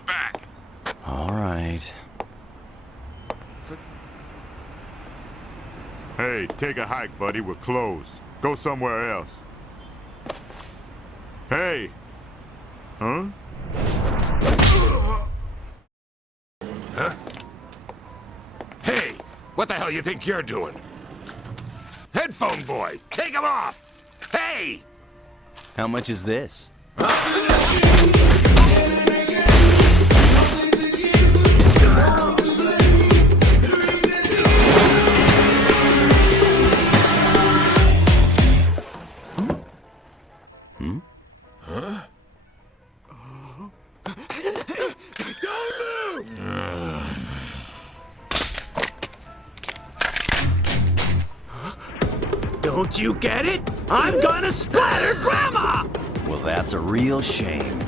the back. All right. Hey, take a hike, buddy. We're closed. Go somewhere else. Hey! Huh? Huh? Hey! What the hell you think you're doing? Headphone boy! Take him off! Hey! How much is this? Huh? Don't move! Don't you get it? I'm gonna splatter Grandma! Well, that's a real shame.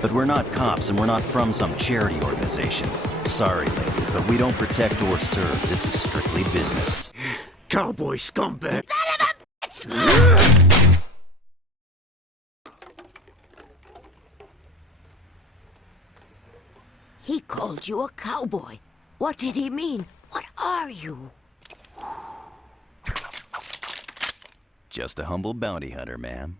But we're not cops and we're not from some charity organization. Sorry, lady, but we don't protect or serve. This is strictly business. Cowboy scumbag! He called you a cowboy. What did he mean? What are you? Just a humble bounty hunter, ma'am.